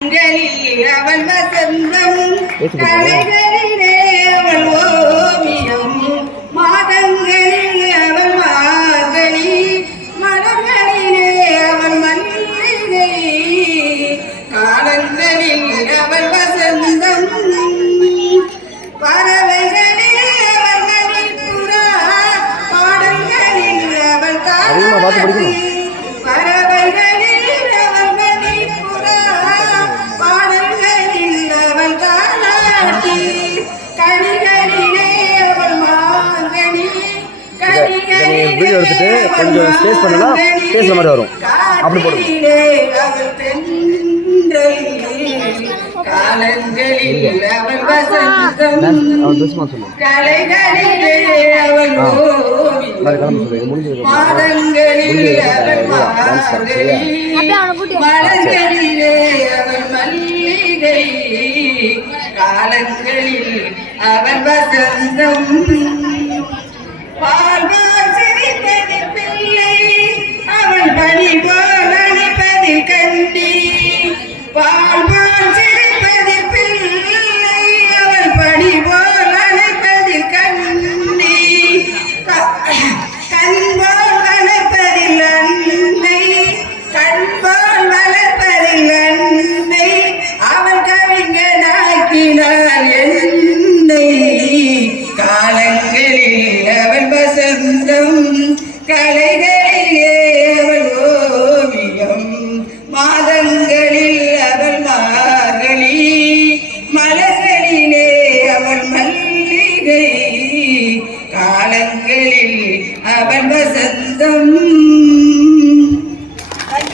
அவள் வசந்தம் கலைகளிலே அவள் ஓவியம் மாதங்களில் அவள் மார்கழி மலர்களிலே அவள் மல்லிகை காலங்களில் அவள் வசந்தம் பறவைகளே அவள் மணிப்புறா பாடல்களில் அவள் அதிகமா பார்த்து வீடியோ எடுத்துட்டு கொஞ்சம் ஸ்பேஸ் பண்ணனா பேசுகிற மாதிரி வரும். அப்படி போடுங்க. காலங்களில் அவன் வசந்தம். அவன் பால்வான் சிரிப்பதில் பிள்ளை அவள் படிவோல் அணைப்பதில் கண்ணி கண்போல் வளர்ப்பதில் அன்னை கண்போல் வளர்ப்பதில் அன்னை அவள் கவிஞனாக்கினாள் என்னை வசந்தம் கலை കാലങ്ങളിൽ അവൻ വസന്തം